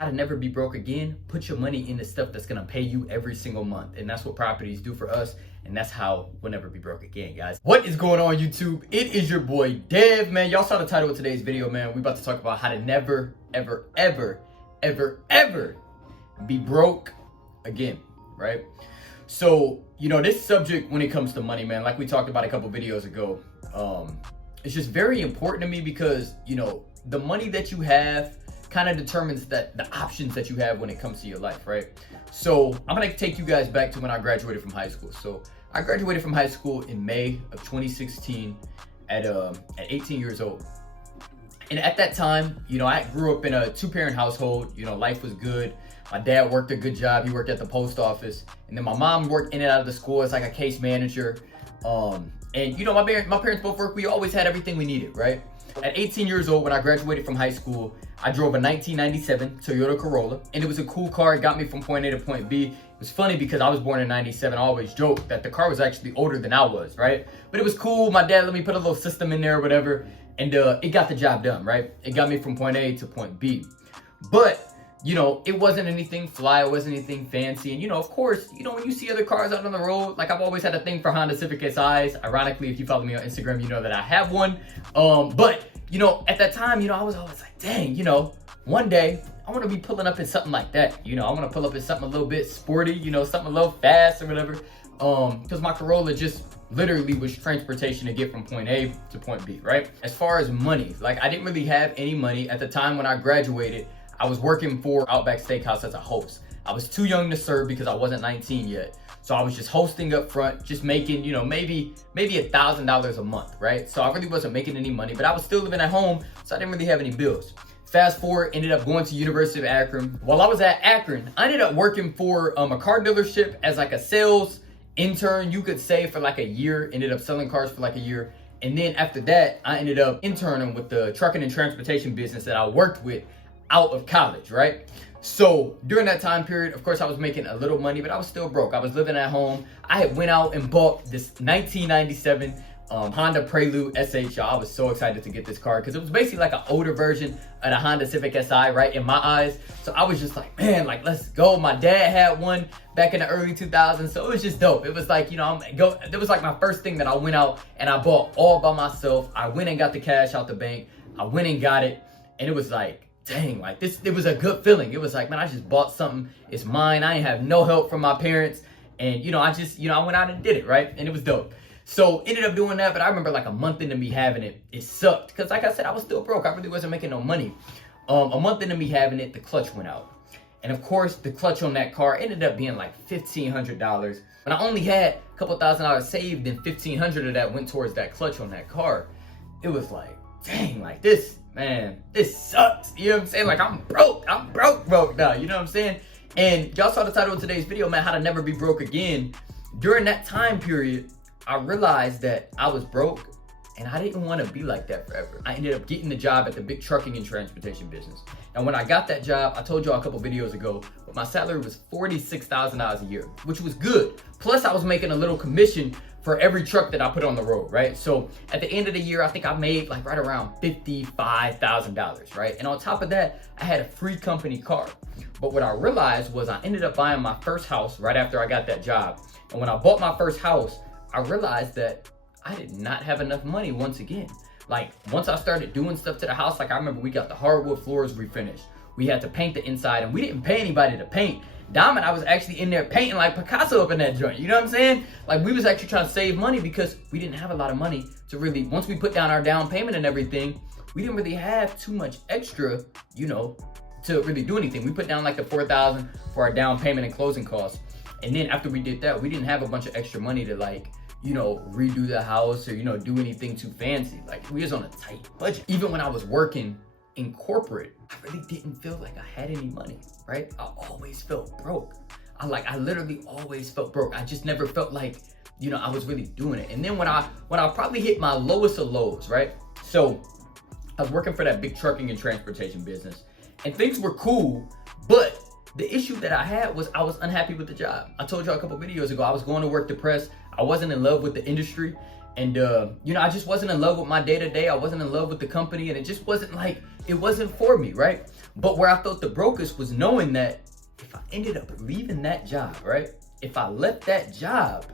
How to never be broke again. Put your money into stuff that's gonna pay you every single month. And that's what properties do for us. And that's how we'll never be broke again, guys. What is going on, YouTube? It is your boy Dev, man. Y'all saw the title of today's video, man. We about to talk about how to never, ever, ever, ever, ever be broke again, right? So, this subject when it comes to money, man, like we talked about a couple videos ago, it's just very important to me because, the money that you have kind of determines that the options that you have when it comes to your life, right? So I'm gonna take you guys back to when I graduated from high school. So I graduated from high school in May of 2016 at 18 years old. And at that time, I grew up in a two-parent household. Life was good. My dad worked a good job. He worked at the post office. And then my mom worked in and out of the school as like a case manager. And my parents both worked. We always had everything we needed, right? At 18 years old, when I graduated from high school, I drove a 1997 Toyota Corolla, and it was a cool car. It got me from point A to point B. It was funny because I was born in 97. I always joke that the car was actually older than I was, right? But it was cool. My dad let me put a little system in there or whatever, and it got the job done, right? It got me from point A to point B. But, it wasn't anything fly. It wasn't anything fancy. And, of course, when you see other cars out on the road, like I've always had a thing for Honda Civic SIs. Ironically, if you follow me on Instagram, you know that I have one. But at that time, I was always like, dang, one day I want to be pulling up in something like that. I want to pull up in something a little bit sporty, something a little fast or whatever. Because my Corolla just literally was transportation to get from point A to point B, right? As far as money, like I didn't really have any money at the time when I graduated. I was working for Outback Steakhouse as a host. I was too young to serve because I wasn't 19 yet. So I was just hosting up front, just making, maybe $1,000 a month, right? So I really wasn't making any money, but I was still living at home, so I didn't really have any bills. Fast forward, ended up going to University of Akron. While I was at Akron, I ended up working for a car dealership as like a sales intern, you could say, for like a year. Ended up selling cars for like a year. And then after that, I ended up interning with the trucking and transportation business that I worked with out of college, right? So during that time period, of course, I was making a little money, but I was still broke. I was living at home. I had went out and bought this 1997 Honda Prelude SH. I was so excited to get this car because it was basically like an older version of the Honda Civic Si, right, in my eyes. So I was just like, man, like, let's go. My dad had one back in the early 2000s, so it was just dope. It was like, it was like my first thing that I went out and I bought all by myself. I went and got the cash out the bank. I went and got it, and it was like, dang, like this, it was a good feeling. It was like, man, I just bought something. It's mine. I ain't have no help from my parents. And, I went out and did it, right? And it was dope. So ended up doing that, but I remember like a month into me having it, it sucked. Because like I said, I was still broke. I really wasn't making no money. A month into me having it, the clutch went out. And of course, the clutch on that car ended up being like $1,500. But I only had a couple $1,000 saved, and $1,500 of that went towards that clutch on that car. It was like, dang, like this, man, this sucks. You know what I'm saying? Like I'm broke now, you know what I'm saying? And y'all saw the title of today's video, man, how to never be broke again. During that time period, I realized that I was broke and I didn't want to be like that forever. I ended up getting the job at the big trucking and transportation business. And when I got that job, I told y'all a couple videos ago, but my salary was $46,000 a year, which was good. Plus I was making a little commission for every truck that I put on the road, right? So at the end of the year, I think I made like right around $55,000, right? And on top of that, I had a free company car. But what I realized was I ended up buying my first house right after I got that job. And when I bought my first house, I realized that I did not have enough money once again. Like once I started doing stuff to the house, like I remember we got the hardwood floors refinished. We had to paint the inside, and we didn't pay anybody to paint. Dom and I was actually in there painting like Picasso up in that joint. You know what I'm saying? Like we was actually trying to save money because we didn't have a lot of money to really, once we put down our down payment and everything, we didn't really have too much extra, to really do anything. We put down like the $4,000 for our down payment and closing costs. And then after we did that, we didn't have a bunch of extra money to redo the house or, do anything too fancy. Like we was on a tight budget. Even when I was working in corporate, I really didn't feel like I had any money, right? I always felt broke. I literally always felt broke. I just never felt like, I was really doing it. And then when I probably hit my lowest of lows, right? So I was working for that big trucking and transportation business, and things were cool, but the issue that I had was I was unhappy with the job. I told y'all a couple videos ago, I was going to work depressed. I wasn't in love with the industry. And, I just wasn't in love with my day-to-day. I wasn't in love with the company, and it just wasn't for me, right? But where I felt the brokest was knowing that if I ended up leaving that job, right? If I left that job,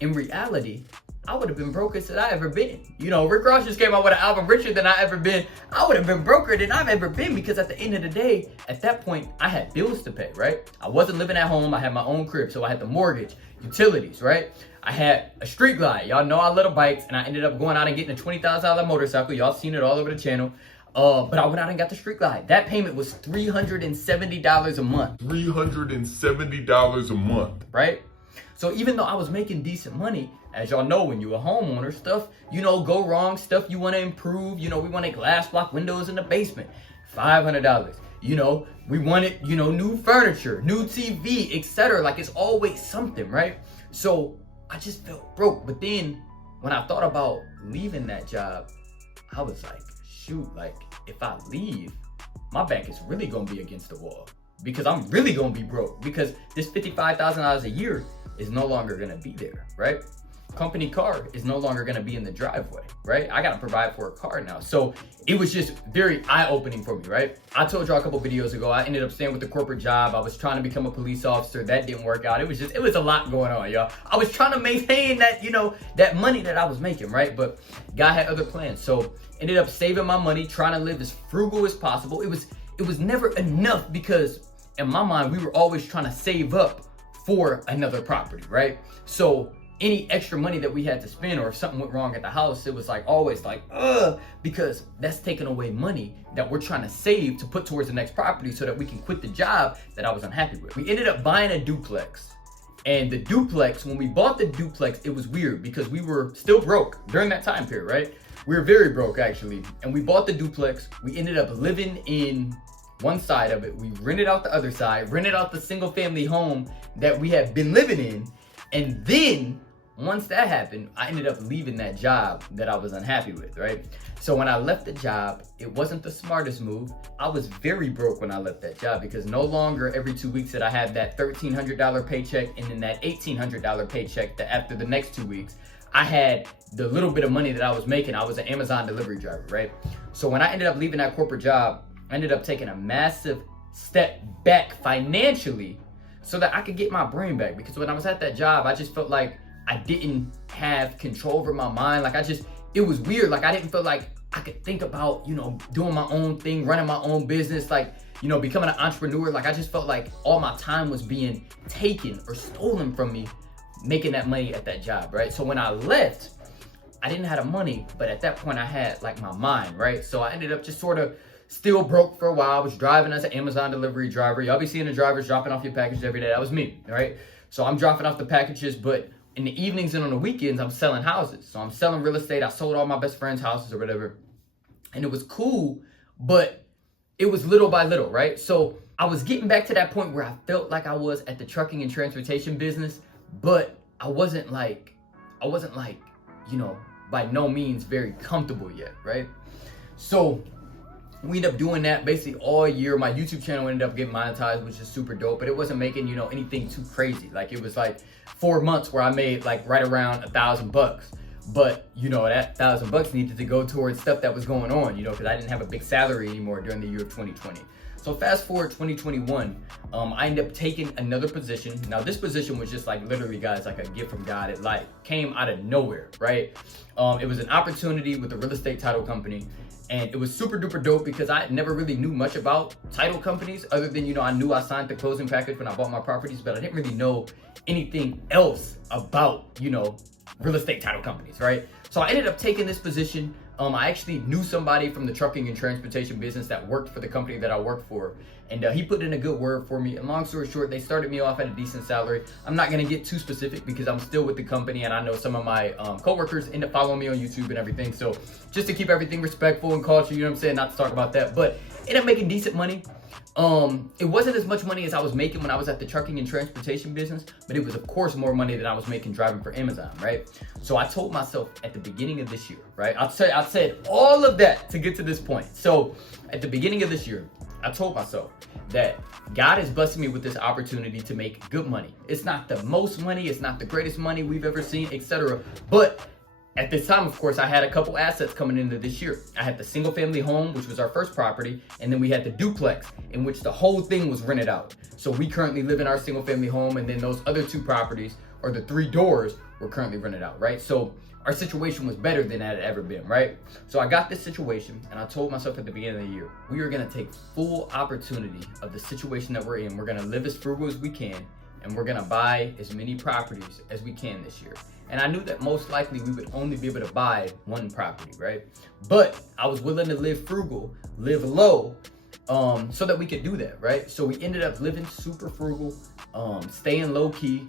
in reality, I would have been brokest than I ever been. You know, Rick Ross just came out with an album, Richer Than I Ever Been. I would have been broker than I've ever been, because at the end of the day, at that point, I had bills to pay, right? I wasn't living at home. I had my own crib, so I had the mortgage, utilities, right? I had a street glide. Y'all know I love bikes, and I ended up going out and getting a $20,000 motorcycle. Y'all seen it all over the channel. But I went out and got the street glide. That payment was $370 a month. $370 a month. Right? So even though I was making decent money, as y'all know, when you're a homeowner, stuff, you know, go wrong, stuff you want to improve. You know, we wanted glass block windows in the basement, $500. You know, we wanted, you know, new furniture, new TV, etc. Like, it's always something, right? So I just felt broke. But then when I thought about leaving that job, I was like, shoot, like, if I leave, my back is really gonna be against the wall, because I'm really gonna be broke, because this $55,000 a year is no longer gonna be there, right? Company car is no longer gonna be in the driveway, right? I gotta provide for a car now. So it was just very eye-opening for me, right? I told y'all a couple videos ago, I ended up staying with the corporate job. I was trying to become a police officer. That didn't work out. It was a lot going on, y'all. I was trying to maintain that, you know, that money that I was making, right? But God had other plans. So ended up saving my money, trying to live as frugal as possible. It was never enough, because in my mind, we were always trying to save up for another property, right? So any extra money that we had to spend, or if something went wrong at the house, it was like always like, because that's taking away money that we're trying to save to put towards the next property so that we can quit the job that I was unhappy with. We ended up buying a duplex. And the duplex, when we bought the duplex, it was weird because we were still broke during that time period, right? We were very broke, actually. And we bought the duplex. We ended up living in one side of it. We rented out the other side, rented out the single family home that we had been living in. And then once that happened, I ended up leaving that job that I was unhappy with, right? So when I left the job, it wasn't the smartest move. I was very broke when I left that job, because no longer every 2 weeks did I have that $1,300 paycheck and then that $1,800 paycheck that after the next 2 weeks, I had the little bit of money that I was making. I was an Amazon delivery driver, right? So when I ended up leaving that corporate job, I ended up taking a massive step back financially so that I could get my brain back. Because when I was at that job, I just felt like I didn't have control over my mind. Like, it was weird. Like, I didn't feel like I could think about, you know, doing my own thing, running my own business, like, you know, becoming an entrepreneur. Like, I just felt like all my time was being taken or stolen from me making that money at that job, right? So when I left, I didn't have the money, but at that point I had like my mind, right? So I ended up just sort of still broke for a while. I was driving as an Amazon delivery driver. Y'all be seeing the drivers dropping off your package every day. That was me, right? So I'm dropping off the packages, but in the evenings and on the weekends, I'm selling houses. So I'm selling real estate. I sold all my best friends' houses or whatever. And it was cool, but it was little by little, right? So I was getting back to that point where I felt like I was at the trucking and transportation business, but I wasn't like, you know, by no means very comfortable yet, right? So we ended up doing that basically all year. My YouTube channel ended up getting monetized, which is super dope, but it wasn't making, you know, anything too crazy. Like, it was like 4 months where I made like right around $1,000. But, you know, that $1,000 needed to go towards stuff that was going on, you know, because I didn't have a big salary anymore during the year of 2020. So fast forward 2021, I ended up taking another position. Now this position was just like literally, guys, like a gift from God. It like came out of nowhere, right? It was an opportunity with a real estate title company. And it was super duper dope because I never really knew much about title companies other than, you know, I knew I signed the closing package when I bought my properties, but I didn't really know anything else about, you know, real estate title companies, right? So I ended up taking this position. I actually knew somebody from the trucking and transportation business that worked for the company that I worked for. And he put in a good word for me. And long story short, they started me off at a decent salary. I'm not going to get too specific because I'm still with the company. And I know some of my coworkers end up following me on YouTube and everything. So just to keep everything respectful and culture, you know what I'm saying? Not to talk about that. But ended up making decent money. It wasn't as much money as I was making when I was at the trucking and transportation business, but it was of course more money than I was making driving for Amazon, right? So I told myself at the beginning of this year, right? I said all of that to get to this point. So at the beginning of this year, I told myself that God has blessed me with this opportunity to make good money. It's not the most money, it's not the greatest money we've ever seen, etc. But At this time, of course, I had a couple assets coming into this year. I had the single family home, which was our first property, and then we had the duplex, in which the whole thing was rented out. So we currently live in our single family home, and then those other two properties, or the 3 doors, were currently rented out, right? So our situation was better than it had ever been, right? So I got this situation, and I told myself at the beginning of the year, we are gonna take full opportunity of the situation that we're in. We're gonna live as frugal as we can, and we're gonna buy as many properties as we can this year. And I knew that most likely we would only be able to buy 1 property, right? But I was willing to live frugal, live low, so that we could do that, right? So we ended up living super frugal, staying low key,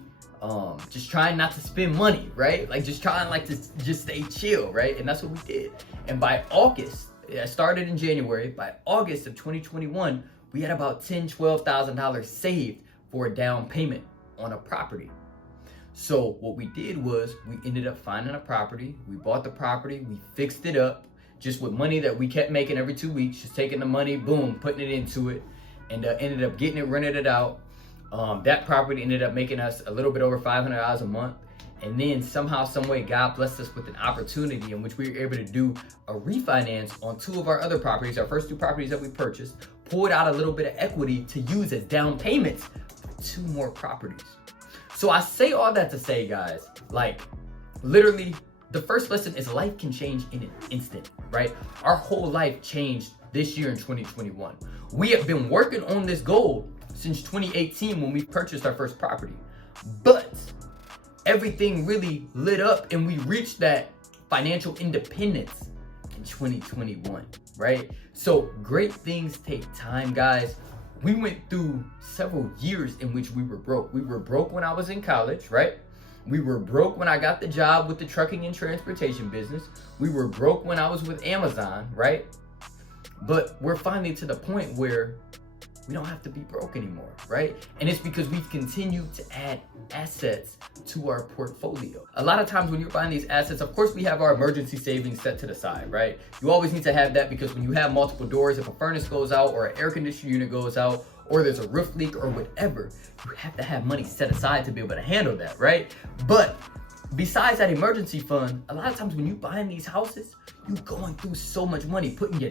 just trying not to spend money, right? Like just trying like to just stay chill, right? And that's what we did. And by August, I started in January, by August of 2021, we had about $10,000, $12,000 saved for a down payment on a property. So what we did was we ended up finding a property. We bought the property, we fixed it up just with money that we kept making every 2 weeks, just taking the money, boom, putting it into it, and ended up getting it rented out. That property ended up making us a little bit over $500 a month. And then somehow, some way, God blessed us with an opportunity in which we were able to do a refinance on 2 of our other properties, our first 2 properties that we purchased, pulled out a little bit of equity to use as down payments for 2 more properties. So I say all that to say, guys, like literally the first lesson is life can change in an instant, right? Our whole life changed this year in 2021. We have been working on this goal since 2018 when we purchased our first property, but everything really lit up and we reached that financial independence in 2021, right? So great things take time, guys. We went through several years in which we were broke. We were broke when I was in college, right? We were broke when I got the job with the trucking and transportation business. We were broke when I was with Amazon, right? But we're finally to the point where we don't have to be broke anymore, right? And it's because we've continued to add assets to our portfolio. A lot of times when you're buying these assets, of course we have our emergency savings set to the side, right? You always need to have that because when you have multiple doors, if a furnace goes out or an air conditioning unit goes out, or there's a roof leak or whatever, you have to have money set aside to be able to handle that, right? But besides that emergency fund, a lot of times when you're buying these houses, you're going through so much money, putting your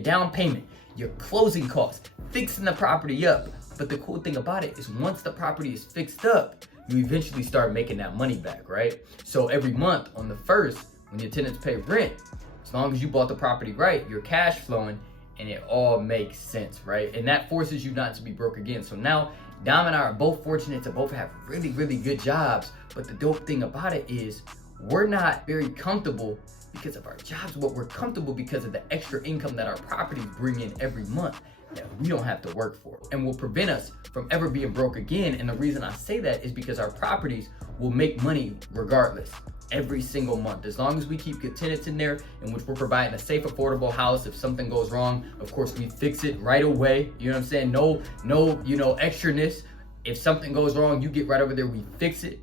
down payment, your closing costs, fixing the property up. But the cool thing about it is once the property is fixed up, you eventually start making that money back, right? So every month on the 1st, when your tenants pay rent, as long as you bought the property right, you're cash flowing and it all makes sense, right? And that forces you not to be broke again. So now Dom and I are both fortunate to both have really, really good jobs. But the dope thing about it is we're not very comfortable because of our jobs, but we're comfortable because of the extra income that our properties bring in every month that we don't have to work for and will prevent us from ever being broke again. And the reason I say that is because our properties will make money regardless every single month. As long as we keep good tenants in there in which we're providing a safe, affordable house. If something goes wrong, of course, we fix it right away. You know what I'm saying? No, extraness. If something goes wrong, you get right over there, we fix it.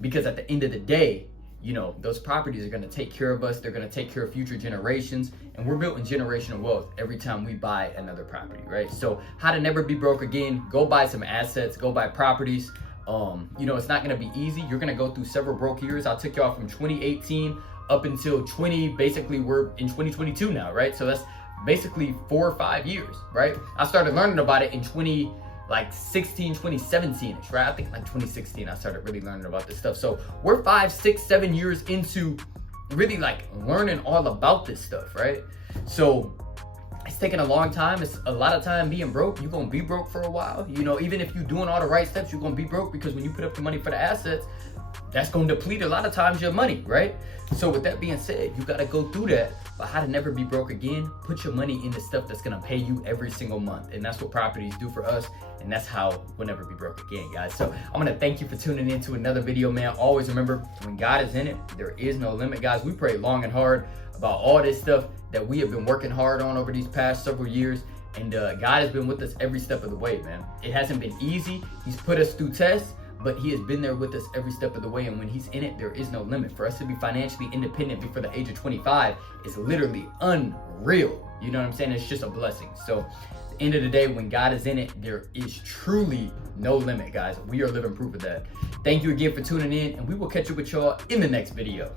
Because at the end of the day, those properties are going to take care of us. They're going to take care of future generations. And we're building generational wealth every time we buy another property, right? So how to never be broke again, go buy some assets, go buy properties. It's not going to be easy. You're going to go through several broke years. I took y'all from 2018 up until basically we're in 2022 now, right? So that's basically 4 or 5 years, right? I started learning about it in 2016, 2017-ish, right? I think like 2016, I started really learning about this stuff. So we're 5, 6, 7 years into really like learning all about this stuff, right? So it's taking a long time. It's a lot of time being broke. You're going to be broke for a while. Even if you're doing all the right steps, you're going to be broke because when you put up the money for the assets, that's going to deplete a lot of times your money, right? So with that being said, you got to go through that. But how to never be broke again, put your money into stuff that's going to pay you every single month. And that's what properties do for us. And that's how we'll never be broke again, guys. So I'm going to thank you for tuning in to another video, man. Always remember, when God is in it, there is no limit, guys. We prayed long and hard about all this stuff that we have been working hard on over these past several years. And God has been with us every step of the way, man. It hasn't been easy. He's put us through tests, but he has been there with us every step of the way. And when he's in it, there is no limit. For us to be financially independent before the age of 25 is literally unreal. You know what I'm saying? It's just a blessing. So at the end of the day, when God is in it, there is truly no limit, guys. We are living proof of that. Thank you again for tuning in, and we will catch up with y'all in the next video.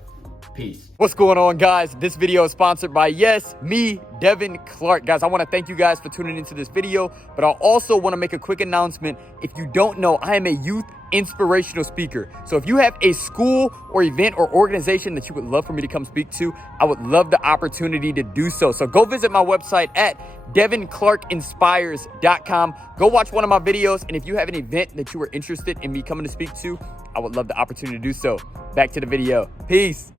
Peace. What's going on, guys? This video is sponsored by, yes, me, Devin Clark. Guys, I want to thank you guys for tuning into this video, but I also want to make a quick announcement. If you don't know, I am a youth inspirational speaker. So if you have a school or event or organization that you would love for me to come speak to, I would love the opportunity to do so. So go visit my website at devinclarkinspires.com. Go watch one of my videos. And if you have an event that you are interested in me coming to speak to, I would love the opportunity to do so. Back to the video. Peace.